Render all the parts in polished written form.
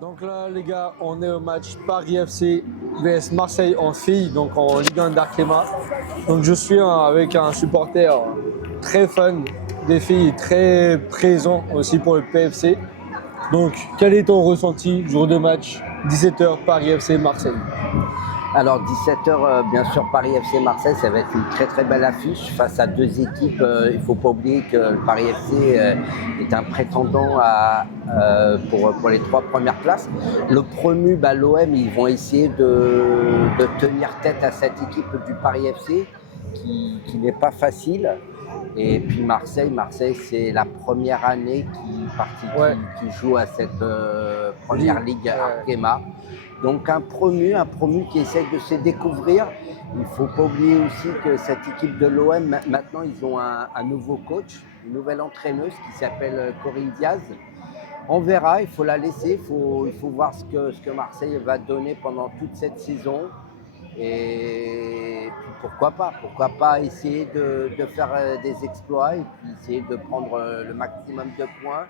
Donc là, les gars, on est au match Paris FC vs Marseille en filles, donc en Ligue 1 d'Arkema. Donc je suis avec un supporter très fan des filles, très présent aussi pour le PFC. Donc, quel est ton ressenti jour de match 17h Paris FC Marseille? Alors 17h, bien sûr, Paris FC Marseille, ça va être une très très belle affiche face à deux équipes. Il ne faut pas oublier que le Paris FC est un prétendant pour les trois premières places. Le promu, l'OM, ils vont essayer de tenir tête à cette équipe du Paris FC qui n'est pas facile. Et puis Marseille, c'est la première année qui joue à cette première ligue Arkema. Donc un promu qui essaie de se découvrir. Il ne faut pas oublier aussi que cette équipe de l'OM, maintenant ils ont un nouveau coach, une nouvelle entraîneuse qui s'appelle Corinne Diaz. On verra, il faut la laisser, il faut voir ce que Marseille va donner pendant toute cette saison. Et puis pourquoi pas essayer de faire des exploits et puis essayer de prendre le maximum de points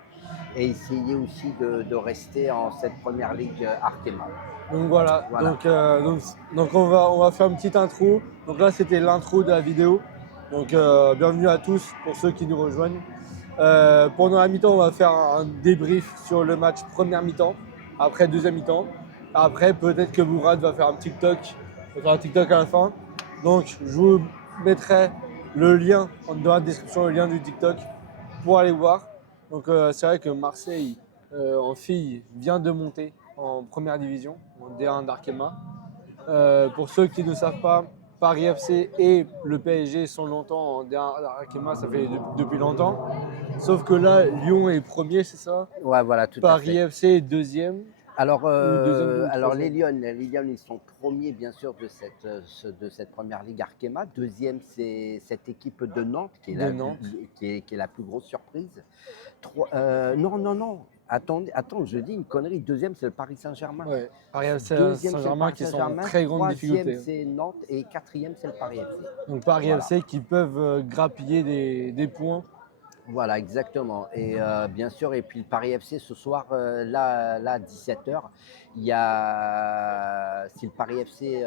et essayer aussi de rester en cette première ligue Arkema. Donc voilà. Donc on va faire une petite intro. Donc là c'était l'intro de la vidéo. Donc bienvenue à tous pour ceux qui nous rejoignent. Pendant la mi-temps, on va faire un débrief sur le match première mi-temps, après deuxième mi-temps. Après peut-être que Mourad va faire un TikTok. On va faire un TikTok à la fin. Donc je vous mettrai le lien dans la description, le lien du TikTok pour aller voir. Donc c'est vrai que Marseille en filles vient de monter en première division, en D1 d'Arkema. Pour ceux qui ne savent pas, Paris FC et le PSG sont longtemps en D1 d'Arkema, ça fait depuis longtemps. Sauf que là, Lyon est premier, c'est ça? Ouais, voilà, tout Paris à fait. FC est deuxième. Alors les Lions, ils sont premiers bien sûr de cette première ligue Arkema. Deuxième, c'est cette équipe de Nantes qui est la plus grosse surprise. Non. Attends, je dis une connerie. Deuxième, c'est le Paris Saint-Germain. Ouais, Paris FC Saint-Germain qui sont en très grande difficulté. Troisième, c'est Nantes et quatrième, c'est le Paris FC. Donc Paris FC qui peuvent grappiller des points. Voilà, exactement. Et bien sûr, et puis le Paris FC ce soir, là à 17h, si le Paris FC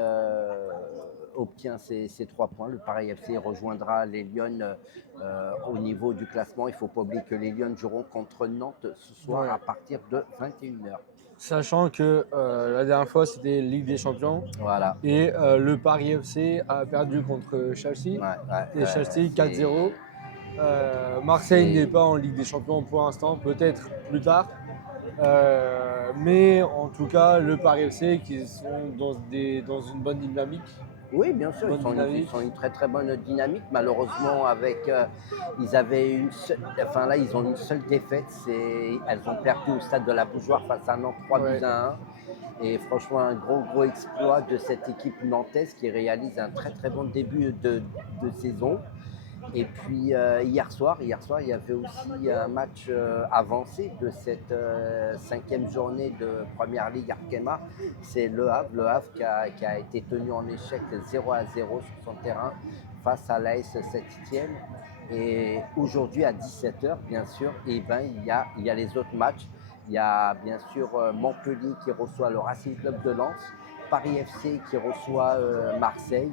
obtient ces 3 points, le Paris FC rejoindra les Lions au niveau du classement. Il ne faut pas oublier que les Lions joueront contre Nantes ce soir à partir de 21h. Sachant que la dernière fois, c'était Ligue des Champions. Voilà. Et le Paris FC a perdu contre Chelsea. Et Chelsea 4-0. Marseille n'est pas en Ligue des Champions pour l'instant, peut-être plus tard. Mais en tout cas, le Paris FC qui sont dans une bonne dynamique. Oui, bien sûr, ils sont une très très bonne dynamique. Malheureusement, ils ont une seule défaite. Elles ont perdu au stade de la Beaujoire face à Nantes 3-1. Et franchement, un gros exploit de cette équipe nantaise qui réalise un très très bon début de saison. Et puis hier soir, il y avait aussi un match avancé de cette 5e journée de Première Ligue Arkema. C'est Le Havre qui a été tenu en échec 0-0 sur son terrain face à l'AS Saint-Étienne. Et aujourd'hui à 17h, bien sûr, il y a les autres matchs. Il y a bien sûr Montpellier qui reçoit le Racing Club de Lens, Paris FC qui reçoit Marseille.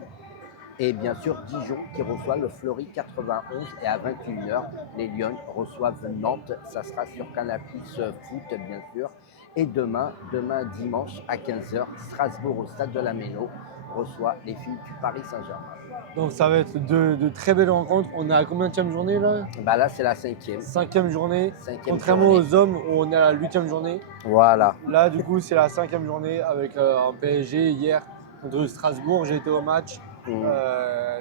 Et bien sûr, Dijon qui reçoit le Fleury 91 et à 21h, les Lions reçoivent Nantes. Ça sera sur Canal+ Foot, bien sûr. Et demain dimanche à 15h, Strasbourg au stade de la Méno reçoit les filles du Paris Saint-Germain. Donc ça va être de très belles rencontres. On est à combien de journée là? Là, c'est la 5e. 5e journée. Contrairement aux hommes où on est à la 8e journée. Voilà. Là, du coup, c'est la 5e journée avec un PSG hier contre Strasbourg. J'ai été au match.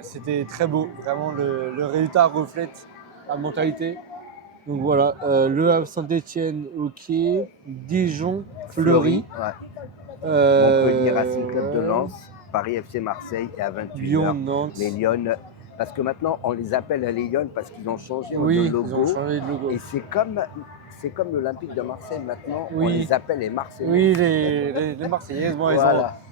C'était très beau, vraiment le résultat reflète la mentalité. Donc voilà, Le Havre, Saint-Étienne, ok, Dijon, Fleury. Montpellier, Racing Club de Lens, Paris FC Marseille et à 28h, Lyon, Nantes. Les Lions. Parce que maintenant, on les appelle les Lions parce qu'ils ont changé de logo. Ils ont changé de logo. Et c'est comme l'Olympique de Marseille maintenant, on les appelle les Marseillais. Oui, les Marseillaises,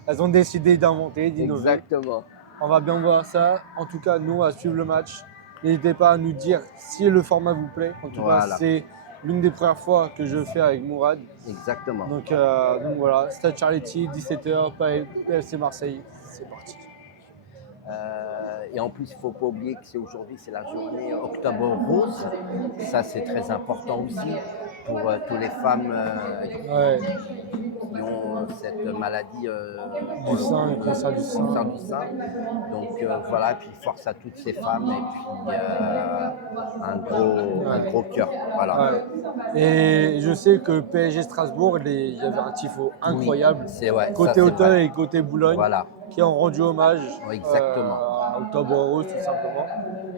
elles ont décidé d'inventer, d'innover. Exactement. On va bien voir ça. En tout cas, nous, à suivre le match. N'hésitez pas à nous dire si le format vous plaît. En tout cas, c'est l'une des premières fois que je fais avec Mourad. Exactement. Donc voilà, Stade Charletti, 17h, PFC Marseille, c'est parti. Et en plus, il ne faut pas oublier que aujourd'hui, c'est la journée Octobre Rose. Ça, c'est très important aussi pour toutes les femmes qui ont cette maladie du sein, le cancer du sein. Donc voilà, puis force à toutes ces femmes et puis un gros cœur. Voilà. Ouais. Et je sais que PSG Strasbourg, il y avait un tifo incroyable, oui, côté Auteuil et côté Boulogne, voilà, qui ont rendu hommage à Octobre Rose tout simplement.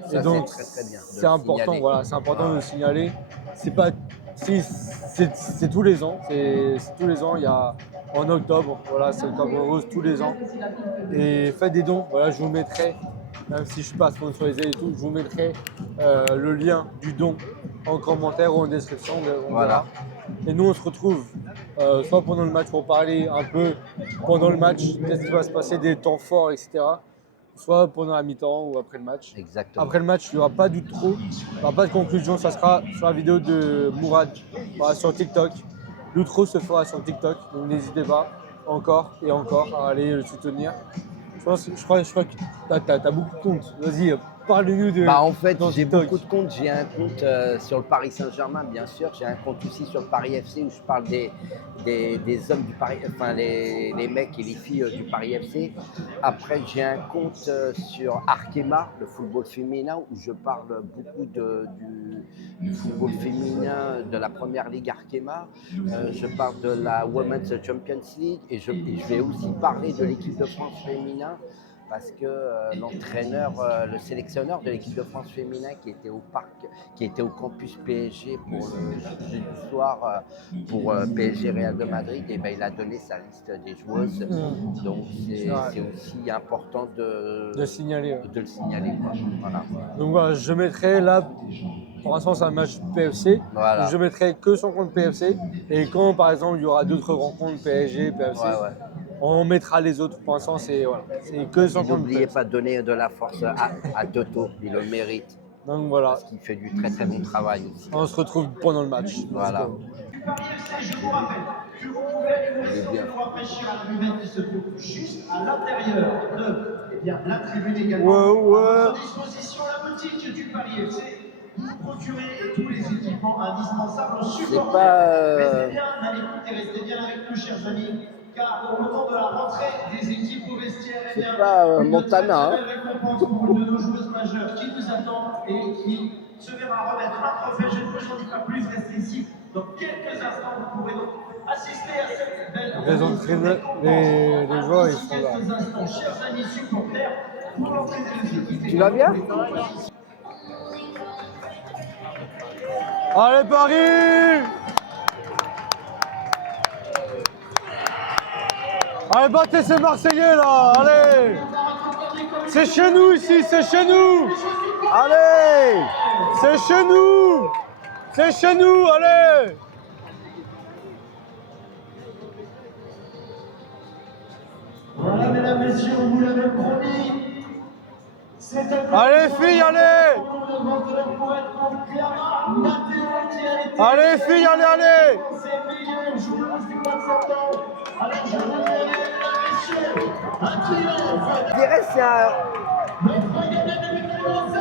Ça, et donc très bien c'est important, voilà, c'est important de le signaler. C'est pas c'est tous les ans, c'est tous les ans, il y a en octobre, voilà, c'est Octobre Rose tous les ans. Et faites des dons, voilà, je vous mettrai, même si je ne suis pas sponsorisé et tout, je vous mettrai le lien du don en commentaire ou en description. Voilà. Et nous, on se retrouve soit pendant le match pour parler un peu pendant le match, qu'est-ce qui va se passer, des temps forts, etc. Soit pendant la mi-temps ou après le match. Exactement. Après le match, il n'y aura pas d'outro, il n'y aura pas de conclusion, ça sera sur la vidéo de Mourad sur TikTok. L'outro se fera sur TikTok, donc n'hésitez pas encore et encore à aller le soutenir. Je crois que tu as beaucoup de comptes. Vas-y, parle-nous de. En fait, j'ai beaucoup de comptes. J'ai un compte sur le Paris Saint-Germain, bien sûr. J'ai un compte aussi sur le Paris FC où je parle des hommes du Paris, enfin les mecs et les filles du Paris FC. Après, j'ai un compte sur Arkema, le football féminin, où je parle beaucoup du football féminin de la première ligue Arkema. Je parle de la Women's Champions League et je vais aussi parler de l'équipe de France féminin. Parce que l'entraîneur, le sélectionneur de l'équipe de France féminin qui était au parc, qui était au campus PSG pour le jeudi soir pour PSG Real de Madrid, et il a donné sa liste des joueuses. Donc c'est aussi important de le signaler. De le signaler. Voilà. Donc voilà, je mettrai là, pour l'instant c'est un match PFC, voilà. Je mettrai que son compte PFC. Et quand par exemple il y aura d'autres rencontres PSG, PFC. On mettra les autres. Pour l'instant, c'est que son compte. N'oubliez pas de donner de la force à Toto, il le mérite. Donc voilà. Parce qu'il fait du très très bon travail aussi. On se retrouve pendant le match. Voilà. Juste à l'intérieur de la tribune également. Ouais. À disposition la boutique du Paris FC. Procurer tous les équipements indispensables aux supporters. Restez bien à l'écoute et restez bien avec nous, chers amis. Car au moment de la rentrée des équipes au vestiaire, c'est pas Montana. Une récompense pour une de nos joueuses majeures qui nous attend et qui se verra remettre un trophée. Je ne vous en dis pas plus, restez ici. Dans quelques instants, vous pourrez donc assister à cette belle les joueurs, ils sont là. Quelques instants, chers amis supporters, pour l'entrée des équipes. Tu vas bien? Allez Paris! Allez, battez ces Marseillais là, allez! C'est chez nous ici, c'est chez nous! Allez! C'est chez nous! C'est chez nous, allez! Voilà, mesdames, messieurs, on vous l'avait promis. Allez, filles, allez! Allez, filles, allez!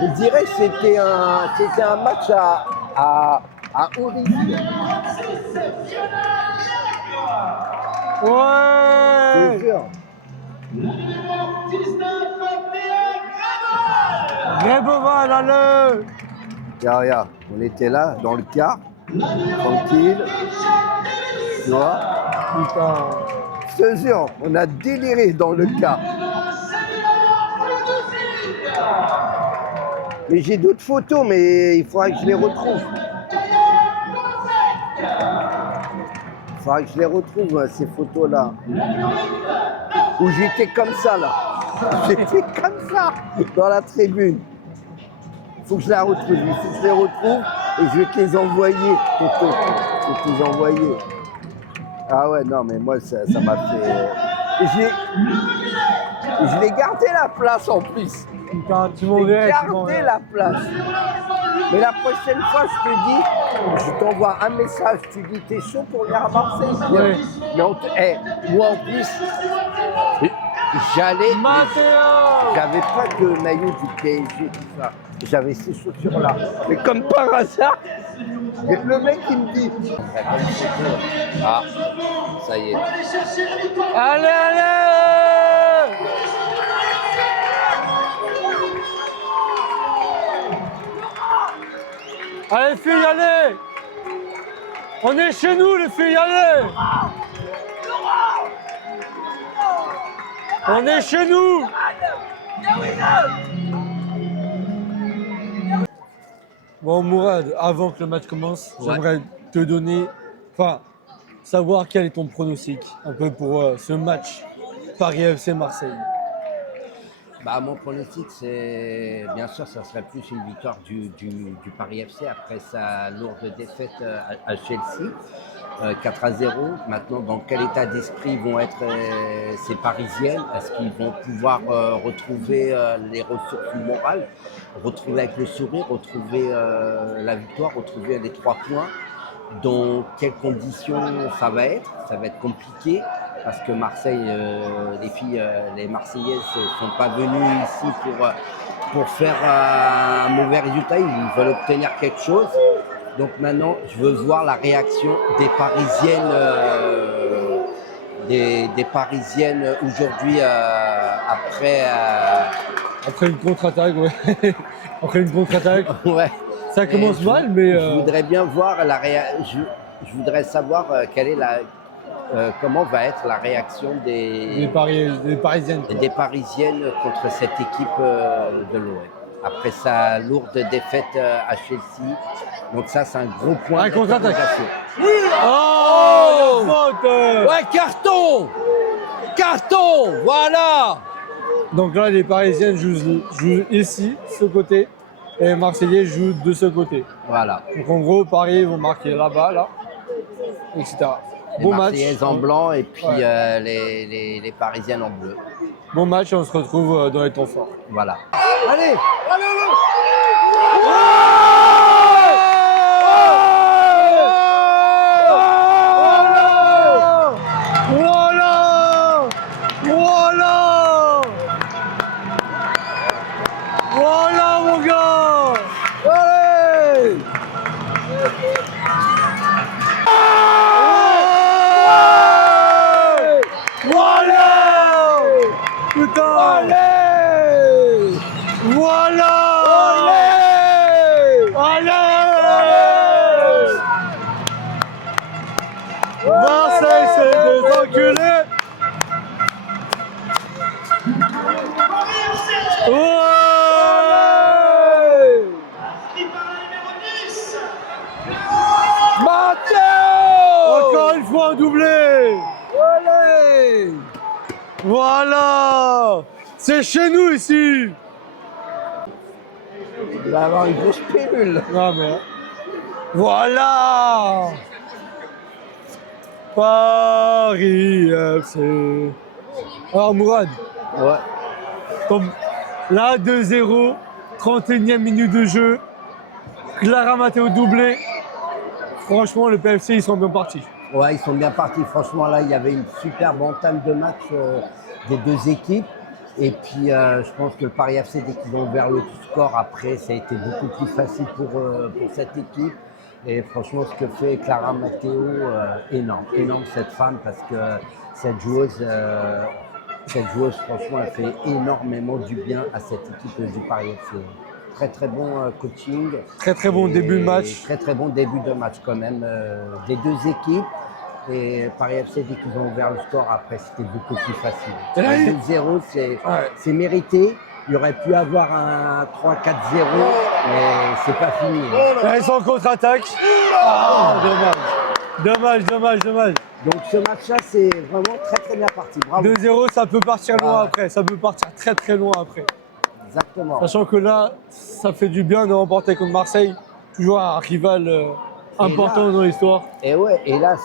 Je dirais que c'était un match à haut risque. Ouais! Greboval, allez! Regarde, on était là, dans le car, tranquille. Tu vois? Putain. Je te jure, on a déliré dans le car. Mais j'ai d'autres photos, mais il faudra que je les retrouve. Il faudra que je les retrouve, ces photos-là. Où j'étais comme ça, là. J'étais comme ça, dans la tribune. Il faut que je la retrouve, il faut que je les retrouve et je vais te les envoyer, Toto. Je vais te les envoyer. Ah ouais, non, mais moi, ça m'a fait... Et je l'ai gardé la place en plus. Putain, tu m'en J'ai gardé la place. Mais la prochaine fois, je te dis, je t'envoie un message, tu dis t'es chaud pour venir à Marseille. Ouais. Moi en plus, j'allais. Matteo! J'avais pas de maillot du PSG, tout ça. J'avais ces chaussures-là. Mais comme par hasard, le mec il me dit. Ah, ça y est. Allez, allez! Allez, filles, allez! On est chez nous, les filles, allez! On est chez nous! Bon, Mourad, avant que le match commence, j'aimerais te donner, savoir quel est ton pronostic un peu pour ce match Paris FC Marseille. Bah, mon pronostic, c'est bien sûr, ça serait plus une victoire du Paris FC après sa lourde défaite à Chelsea, 4-0. Maintenant, dans quel état d'esprit vont être ces Parisiennes? Est-ce qu'ils vont pouvoir retrouver les ressources morales, retrouver avec le sourire, retrouver la victoire, retrouver les 3 points? Dans quelles conditions ça va être? Ça va être compliqué. Parce que Marseille, les filles, les Marseillaises ne sont pas venues ici pour faire un mauvais résultat. Ils veulent obtenir quelque chose. Donc maintenant, je veux voir la réaction des Parisiennes, des Parisiennes aujourd'hui Après une contre-attaque, ouais. Après une contre-attaque. Ouais. Ça commence mal, mais. Je voudrais bien voir la réaction. Je voudrais savoir quelle est comment va être la réaction des Parisiennes. Des Parisiennes contre cette équipe de l'OM. Après sa lourde défaite à Chelsea. Donc ça, c'est un gros point de contre-attaque. Oui. Oh, faute. Ouais, carton. Carton, voilà. Donc là, les Parisiennes jouent ici, ce côté, et les Marseillais jouent de ce côté. Voilà. Donc en gros, Paris vont marquer là-bas, là, etc. Les Marseillaises en blanc et puis les Parisiennes en bleu. Bon match et on se retrouve dans les temps forts. Voilà. Allez, allez, allez. Voilà mon gars. Allez. Putain! Allez! Voilà! Allez! Allez! Marseille, c'est des enculés! Ouais! Matteo! Encore une fois un doublé! Allez! Voilà! C'est chez nous ici! Il va avoir une grosse pilule. Non mais... Voilà! Paris FC. Alors Mourad, Ouais. comme là 2-0, 31e minute de jeu, Clara Matteo doublé. Franchement, le PFC, ils sont bien partis. Ouais, ils sont bien partis. Franchement, là, il y avait une superbe entame de match des deux équipes. Et puis, je pense que le Paris FC, dès qu'ils ont ouvert le score, après, ça a été beaucoup plus facile pour cette équipe. Et franchement, ce que fait Clara Matteo, énorme cette femme, parce que cette joueuse, franchement, elle fait énormément du bien à cette équipe du Paris FC. Très bon coaching. Très bon début de match. Très bon début de match quand même des deux équipes. Et Paris FC, dès qu'ils ont ouvert le score, après c'était beaucoup plus facile. 2-0, c'est mérité. Il aurait pu avoir un 3-4-0, mais c'est pas fini. Là, ils sont en contre-attaque. Dommage. Donc ce match-là, c'est vraiment très bien parti. Bravo. 2-0, ça peut partir loin après. Ça peut partir très loin après. Exactement. Sachant que là, ça fait du bien de remporter contre Marseille. Toujours un rival important dans l'histoire. Et ouais, et là,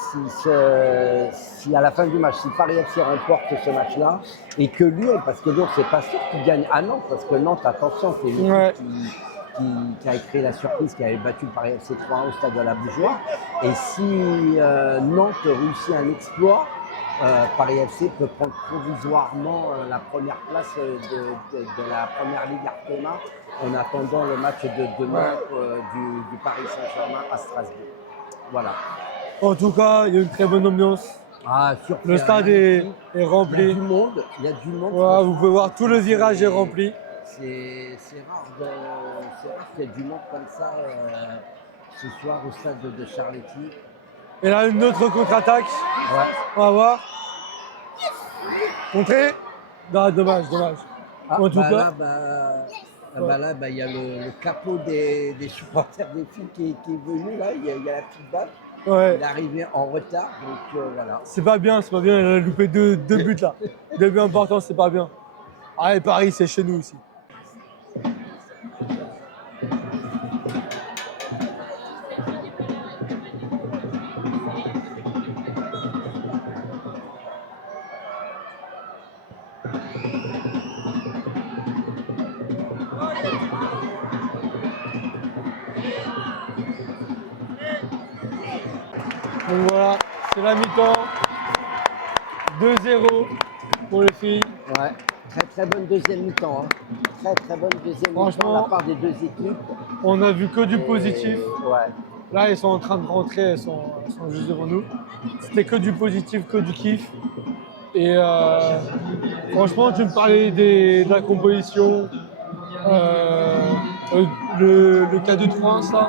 si à la fin du match, si Paris FC remporte ce match-là, et que Lyon, parce que Lyon, c'est pas sûr qu'il gagne à Nantes, parce que Nantes, attention, c'est une équipe qui qui a créé la surprise, qui avait battu le Paris FC 3-1 au stade de la Beaujoire. Et si Nantes réussit un exploit, Paris FC peut prendre provisoirement la première place de la première Ligue Artema en attendant le match de demain du Paris Saint-Germain à Strasbourg. Voilà. En tout cas, il y a une très bonne ambiance. Ah, le stade est rempli. Il y a du monde. Il y a du monde. Ouais, vous pouvez voir, tout le virage est rempli. C'est rare qu'il y ait du monde comme ça ce soir au stade de Charletti. Et là, une autre contre-attaque. Ouais. On va voir. Contré. Non, dommage. Ah, en tout cas. Là, il y a le capot des supporters des filles qui est venu. Là, il y a la petite balle. Ouais. Il est arrivé en retard, donc voilà. C'est pas bien. Il a loupé deux buts là. 2 buts importants, c'est pas bien. Allez, Paris, c'est chez nous aussi. Donc voilà, c'est la mi-temps. 2-0 pour les filles. Ouais, très bonne deuxième mi-temps. Hein. Très bonne deuxième mi-temps de la part des deux équipes. On a vu que du positif. Ouais. Là, elles sont en train de rentrer, elles sont juste devant nous. C'était que du positif, que du kiff. Et franchement, tu me parlais de la composition, le K2-3-1, ça.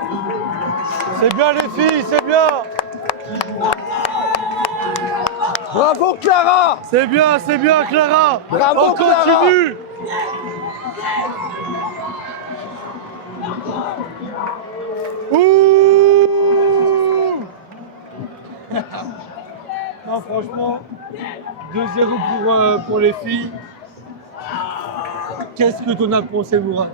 C'est bien les filles, c'est bien. Bravo Clara! C'est bien Clara. Bravo, on continue. Ouh. Non, franchement, 2-0 pour les filles. Qu'est-ce que tu en as pensé, Mourad?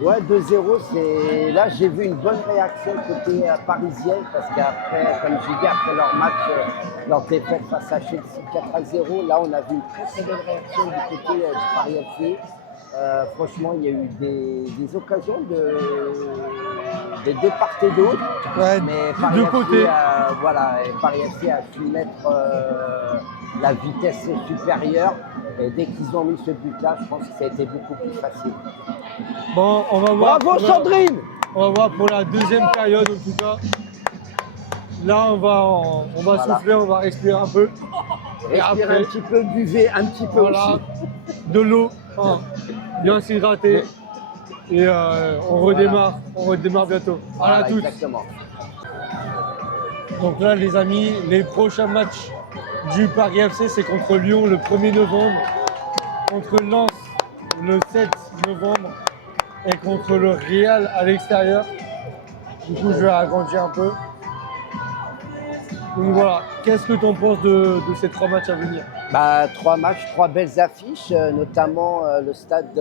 Ouais, 2-0, c'est... Là, j'ai vu une bonne réaction côté parisienne parce qu'après, comme j'ai dit, après leur match, leur défaite face à Chelsea 4-0, là, on a vu une très bonne réaction du côté du Paris FC. Franchement, il y a eu des occasions des deux parts et d'autre. Ouais, mais Paris deux FC, côtés. Paris FC a su mettre la vitesse supérieure. Et dès qu'ils ont mis ce but-là, je pense que ça a été beaucoup plus facile. Bon, on va voir. Bravo Sandrine! On va voir pour la deuxième période en tout cas. Là, on va souffler, on va respirer un peu. Et après, un petit peu, buvez un petit peu aussi. De l'eau, bien s'hydrater. Et on redémarre bientôt. Voilà, à tous. Exactement. Donc là, les amis, les prochains matchs du Paris FC, c'est contre Lyon le 1er novembre, contre Lens le 7 novembre et contre le Real à l'extérieur. Du coup, je vais agrandir un peu. Donc voilà, qu'est-ce que tu en penses de ces 3 matchs à venir? 3 matchs, 3 belles affiches, notamment le stade.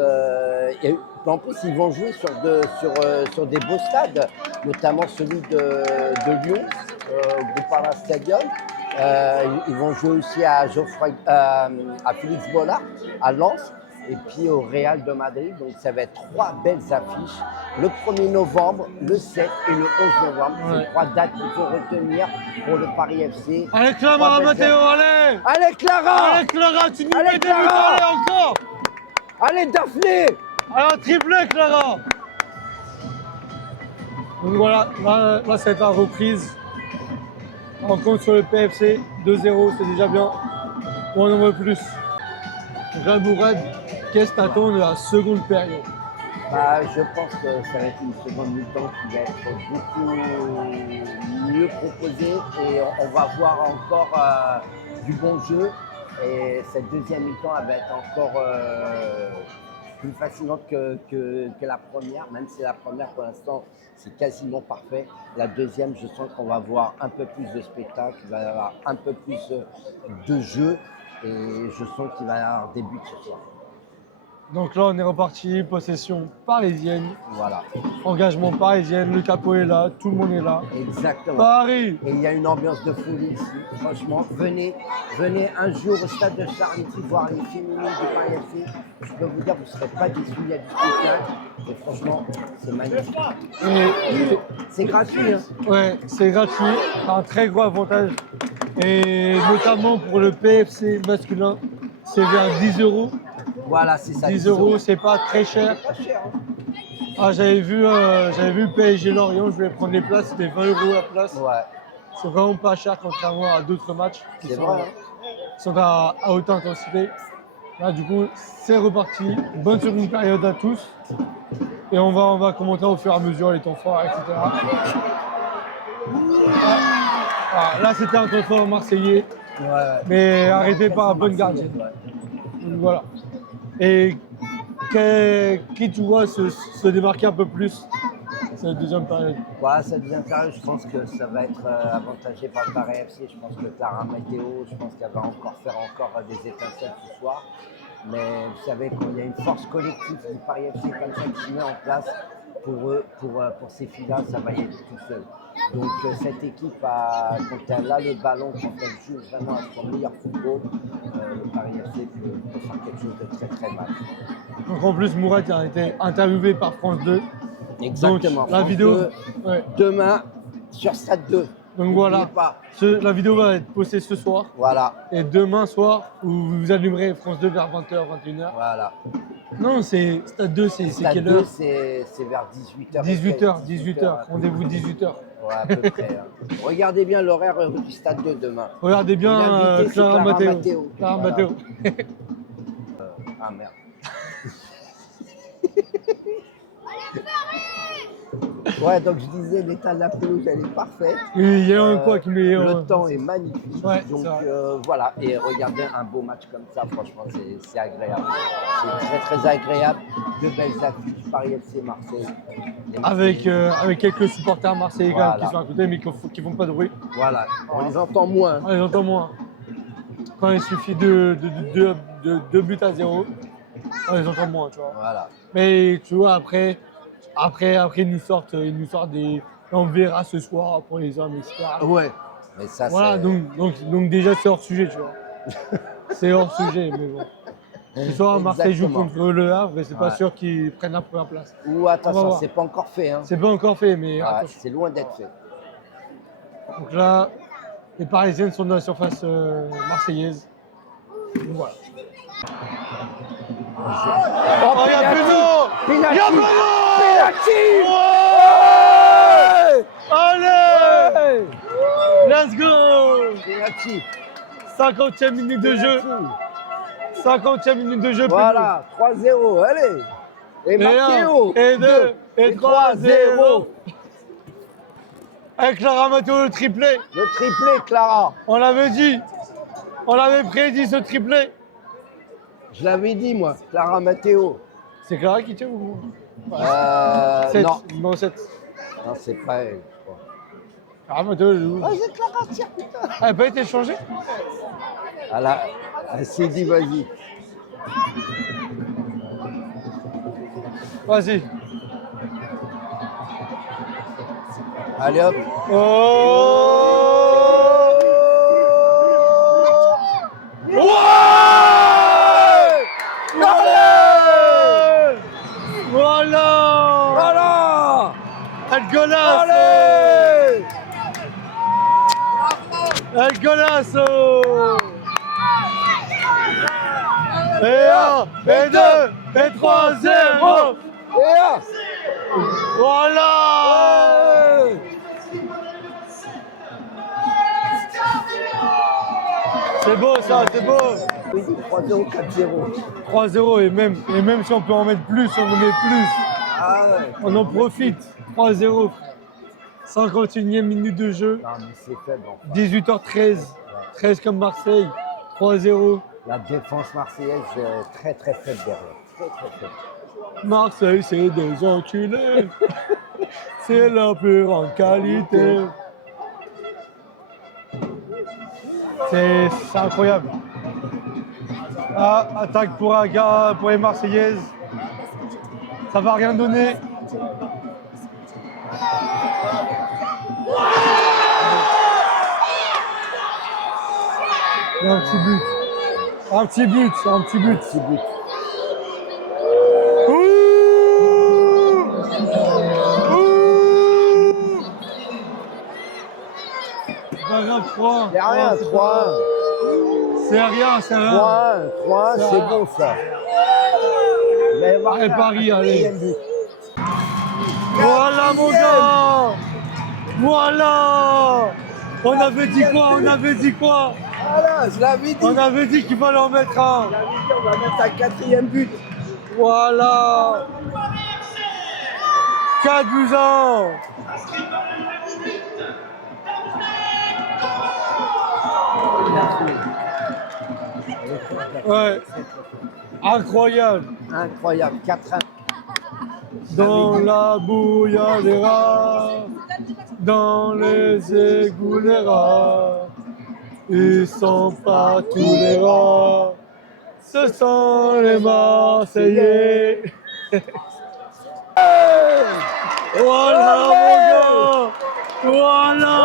En plus, ils vont jouer sur des beaux stades, notamment celui de Lyon, au Groupama Stadium. Ils vont jouer aussi à Félix Bollard, à Lens, et puis au Real de Madrid. Donc ça va être 3 belles affiches. Le 1er novembre, le 7 et le 11 novembre. C'est 3 dates qu'il faut retenir pour le Paris FC. Allez Clara, Mathéo, allez! Allez Clara! Allez Clara, tu nous mets des buts, allez encore! Allez Daphné! Allez, triplé Clara! Donc voilà, là c'est la reprise. On compte sur le PFC, 2-0, c'est déjà bien. On en veut plus. Donc là, Mourad, qu'est-ce que tu attends de la seconde période? Je pense que ça va être une seconde mi-temps qui va être beaucoup mieux proposée et on va voir encore du bon jeu. Et cette deuxième mi-temps elle va être encore plus fascinante que la première, même si la première pour l'instant c'est quasiment parfait. La deuxième, je sens qu'on va voir un peu plus de spectacle, il va y avoir un peu plus de jeu et je sens qu'il va y avoir des buts ce soir. Donc là, on est reparti, possession parisienne, Voilà, engagement parisien, le capot est là, tout le monde est là. exactement. Paris! Et il y a une ambiance de folie ici. Franchement, venez un jour au stade de Charity voir les féminines du Paris FC. Je peux vous dire, vous ne serez pas déçus, il y a du spectacle. Et franchement, c'est magnifique. Et C'est gratuit, hein. ouais, c'est gratuit, un très gros avantage. Et notamment pour le PFC masculin, c'est vers 10 €. Voilà, c'est ça. 10 €, c'est pas très cher. Pas cher, hein. Ah, j'avais vu PSG Lorient, je voulais prendre les places, c'était 20 € la place. Ouais, C'est vraiment pas cher contrairement à d'autres matchs qui c'est sont, vrai, hein. sont à haute intensité. Là, du coup, c'est reparti. Bonne seconde période à tous. Et on va commenter au fur et à mesure les temps forts, etc. Ah, là, c'était un temps fort marseillais, Ouais. mais arrêté par un bon gardien. Ouais. Donc, voilà. Et qui tu vois se démarquer un peu plus cette deuxième période? Voilà, cette deuxième période, je pense que ça va être avantagé par le Paris FC. Je pense que Clara Matteo, je pense qu'elle va encore faire des étincelles ce soir. Mais vous savez, quand il y a une force collective du Paris FC comme ça qui se met en place, pour eux, pour ces filles-là, ça va y aller tout seul. Donc cette équipe, quand elle a le ballon, quand elle joue vraiment à son meilleur football, le Paris FC peut faire quelque chose de très très mal. Donc en plus, Mourad a été interviewé par France 2. Exactement. Donc, la France vidéo, 2, ouais. demain sur Stade 2. Donc voilà, N'oubliez pas. la vidéo va être postée ce soir. Voilà, Et demain soir, vous allumerez France 2 vers 20h, 21h. voilà. Non, c'est Stade 2, c'est Stade quelle 2, heure? c'est vers 18h. 18h. Rendez-vous 18h. Ouais, à peu près. Hein. Regardez bien l'horaire du Stade 2 demain. Regardez bien L'invité, c'est Clara Clara Matteo. Matteo. Clara Voilà. Matteo. Ah merde. Ouais, donc je disais, l'état de la pelouse, elle est parfaite. Oui, il y a un quoi qui met. Le temps est magnifique. Ouais, donc c'est vrai. voilà, et regardez un beau match comme ça, franchement, c'est agréable. C'est très très agréable. De belles affiches, Paris FC Marseille. Avec quelques supporters marseillais quand même Voilà. qui sont à côté mais qui font pas de bruit. Voilà, on les entend moins. On les entend moins. Quand il suffit de 2 buts à 0, on les entend moins, tu vois. Voilà. Mais tu vois, après ils nous sortent des. On verra ce soir pour les hommes, etc. Ouais. Mais ça, Voilà, c'est. donc déjà c'est hors sujet, tu vois. C'est hors sujet, mais bon. Ce soir, Marseille joue Exactement. contre Le Havre et c'est pas Ouais. sûr qu'ils prennent la première place. Ou On va attention, voir. c'est pas encore fait. Hein. C'est pas encore fait, mais Ouais, attention. c'est loin d'être fait. Donc là, les Parisiennes sont dans la surface marseillaise. Donc voilà. Oh, il y a Bruno! Il y a Bruno! Ouais! Allez! Let's go! Penalty. 50e minute de jeu. 50e minute de jeu. Voilà, 3-0, allez. Et Et Matteo. 1, et 2, et 3, 0. 3-0. Avec Clara Matteo, le triplé. Le triplé, Clara. On l'avait dit. On l'avait prédit, ce triplé. Je l'avais dit, moi, Clara Matteo. C'est Clara qui tient ou 7. Non, Non, 7. non c'est pas elle, je crois. Clara Matteo, elle joue. Ah, c'est Clara, tiens, putain. Elle n'a pas été changée? Voilà, elle s'est dit, vas-y. Vas-y. Allez hop. Oh! Ouais! Allez! Voilà! Voilà. Elle golasse! Allez. Elle golasse! Et 1, et 2, et 3, 0! Et un. Voilà! C'est beau ça, c'est beau! Oui, 3-0, 4-0. 3-0 et même si on peut en mettre plus, on en met plus. Ah ouais. On en profite. 3-0, frère. 51e minute de jeu. Non, mais c'est faible, enfin. 18h13. 13 comme Marseille. 3-0. La défense marseillaise est très très faible derrière. Très très faible. Marseille, c'est des enculés. C'est la plus grande qualité. C'est incroyable. Ah, attaque pour Aga, pour les Marseillaises. Ça va rien donner. Et un petit but. Un petit but, un petit but. Ouh! Ouh! Pas grave, 3. C'est rien, 3. C'est rien, c'est rien. 3, c'est bon ça. Allez, Paris, allez. Voilà mon gars. Voilà. On avait dit quoi? On avait dit quoi? Voilà, je l'avais dit. On avait dit qu'il fallait en mettre un. Je l'avais dit, on va mettre un 4e but. Voilà. 4-1. Ouais. Incroyable. Incroyable, 4-1. Dans la boue, y a des rats. Dans les égouts, les rats. Ils sont pas tous les rats. Ce sont les Marseillais. Voilà mon gars. Voilà.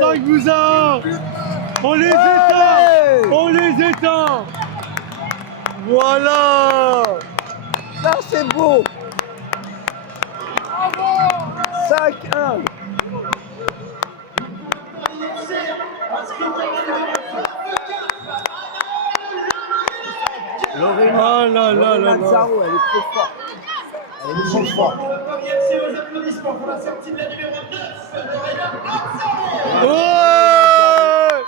5-1. On les éteint. On les éteint. Voilà. Ça c'est beau. 5-1. Ah là là là là. Mazzaro, elle est trop forte. Elle est trop forte. Aux applaudissements pour la sortie de la numéro 9 de Renan Mazzaro. Ouais.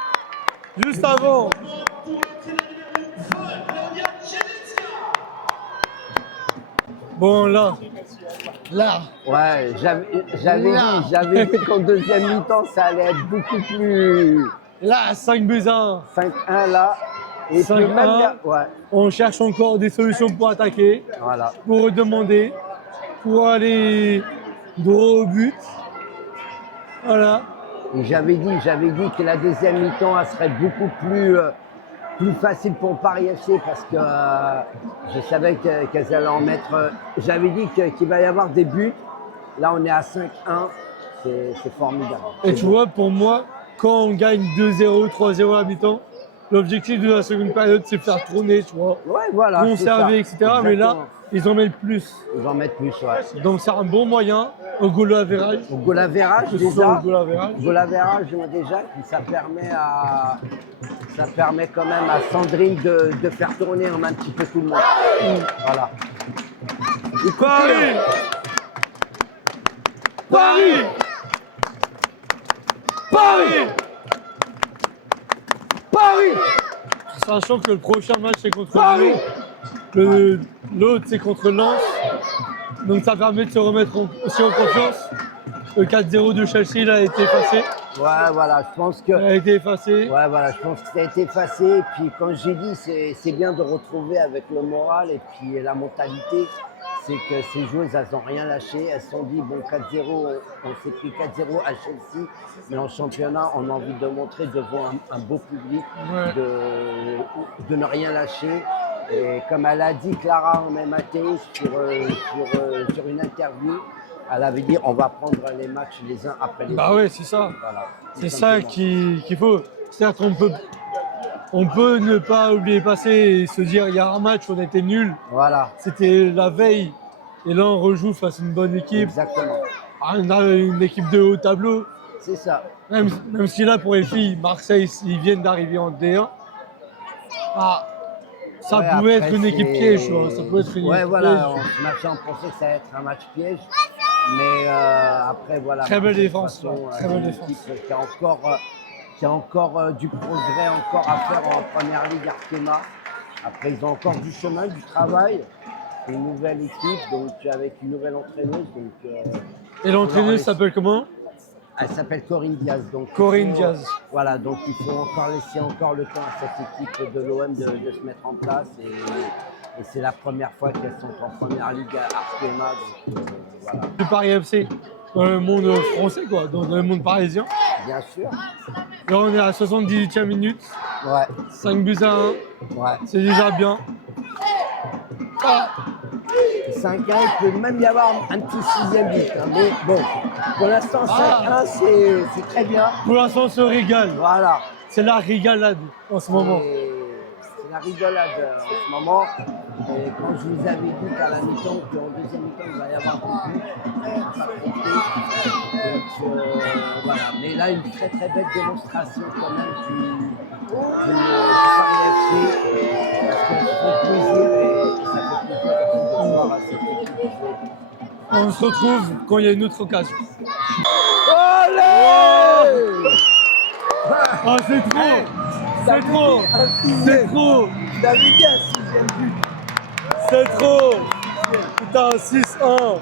Juste avant. Pour l'entrée de la numéro 20, Claudia Genezia. Bon là. Ouais, j'avais dit qu'en deuxième mi-temps, ça allait être beaucoup plus. Là, 5-1. 5-1 là. Et 5-1. puis même là, ouais, On cherche encore des solutions pour attaquer, voilà. pour demander, pour aller droit au but. Voilà. Et j'avais dit que la deuxième mi-temps, elle serait beaucoup plus facile pour Paris FC parce que je savais qu'elles allaient en mettre. J'avais dit qu'il va y avoir des buts. Là, on est à 5-1. C'est formidable. Et tu vois, pour moi, quand on gagne 2-0, 3-0 à mi-temps, l'objectif de la seconde période, c'est faire tourner, tu vois, Ouais, voilà. conserver, etc. Mais là, ils en mettent plus. ils en mettent plus, ouais. Donc c'est un bon moyen au goal average. Au goal average, Que ce soit déjà. au goal average. Goal average, déjà, puis ça permet quand même à Sandrine de faire tourner un petit peu tout le monde. Voilà. Paris. Paris. Paris. Paris. Sachant que le prochain match c'est contre Paris. Lyon. L'autre c'est contre Lens. Donc ça permet de se remettre aussi en confiance. Le 4-0 de Chelsea il a été effacé. Ouais, voilà, je pense que. Il a été effacé. Ouais, voilà, je pense que ça a été effacé. Et puis, comme j'ai dit, c'est bien de retrouver avec le moral et puis la mentalité. C'est que ces joueuses, elles n'ont rien lâché. Elles se sont dit, bon, 4-0, on s'est pris 4-0 à Chelsea. Mais en championnat, on a envie de montrer devant un beau public, Ouais. de ne rien lâcher. Et comme elle a dit, Clara Mattei, sur une interview, elle avait dit, on va prendre les matchs les uns après les autres. Bah ouais, c'est ça. Voilà, C'est tout ça simplement. qu'il faut. Certes, on peut ne pas oublier passer et se dire il y a un match, on était nul. Voilà, C'était la veille. Et là, on rejoue face à une bonne équipe. exactement. Une équipe de haut tableau. C'est ça. Même si là, pour les filles, Marseille, ils viennent d'arriver en D1. Ah, ça Ouais, pouvait après, être une équipe c'est- piège. Quoi. Ça pouvait être une Ouais, équipe voilà, piège. ce match-là, on pensait que ça allait être un match piège. Mais après, voilà. Très belle de toute défense, façon, ouais, très belle une défense. équipe qui a encore du progrès encore à faire en première ligue Arkema. Après, ils ont encore du chemin, du travail. C'est une nouvelle équipe, donc avec une nouvelle entraîneuse. Donc, Et l'entraîneuse laisser- s'appelle comment? elle s'appelle Corinne Diaz. Donc, Corinne il faut- Diaz. Voilà, donc il faut encore laisser encore le temps à cette équipe de l'OM de se mettre en place. Et c'est la première fois qu'elles sont en première ligue à Arkema. Donc voilà. Du Paris FC. dans le monde français, quoi, dans le monde parisien. Bien sûr. Là, on est à 78e minute. Ouais. 5 buts à 1. Ouais. C'est déjà bien. 5-1, il peut même y avoir un petit 6e but. Hein. Mais bon, pour l'instant, 5-1, c'est très bien. Pour l'instant, on se régale. Voilà. C'est la régalade en ce moment. C'est la rigolade en ce moment. Et quand je vous avais dit qu'à la mi-temps, qu'en deuxième mi-temps, il va y avoir beaucoup de donc voilà. Mais là, une très très belle démonstration quand même du Paris FC. Parce que ça fait plaisir et ça fait plaisir de voir à cette équipe. On se retrouve quand il y a une autre occasion. Allez! Ah, c'est trop! C'est trop! C'est trop! T'avais dit un 6e but. C'est trop! Putain, 6-1! 6-1.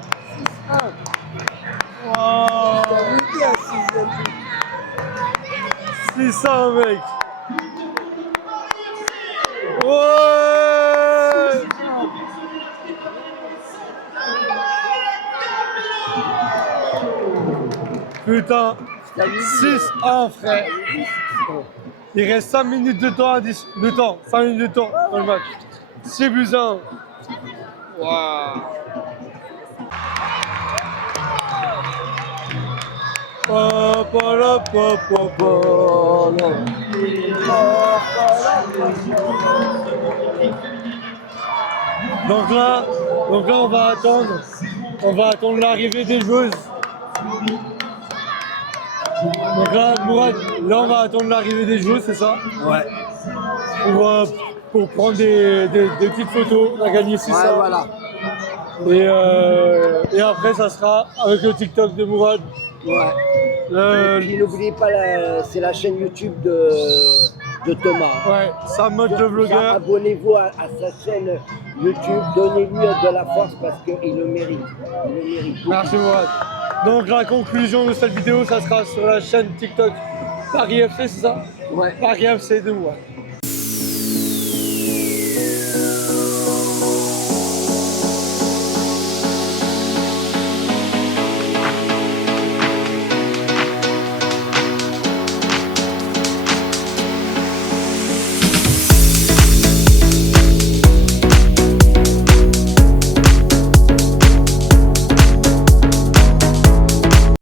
Wow. T'avais dit un 6e but. 6-1, mec! Ouais! Putain! 6-1, frère! Il reste 5 minutes de temps, 5 minutes de temps dans le match. 6 buts à 1. Waouh! Donc là, on va attendre l'arrivée des joueuses. Donc là, Mourad, on va attendre l'arrivée des joueuses, c'est ça? Ouais. Pour prendre des petites photos, on a gagné 600. Ouais, voilà. Et après, ça sera avec le TikTok de Mourad. Ouais. Et puis n'oubliez pas, c'est la chaîne YouTube de Thomas. Ouais, sa mode de vlogueur. Abonnez-vous à sa chaîne YouTube, donnez-lui de la force parce qu'il le mérite. Il le mérite. Merci Mourad. Donc la conclusion de cette vidéo, ça sera sur la chaîne TikTok Paris FC, c'est ça? Ouais. Paris FC de Mourad.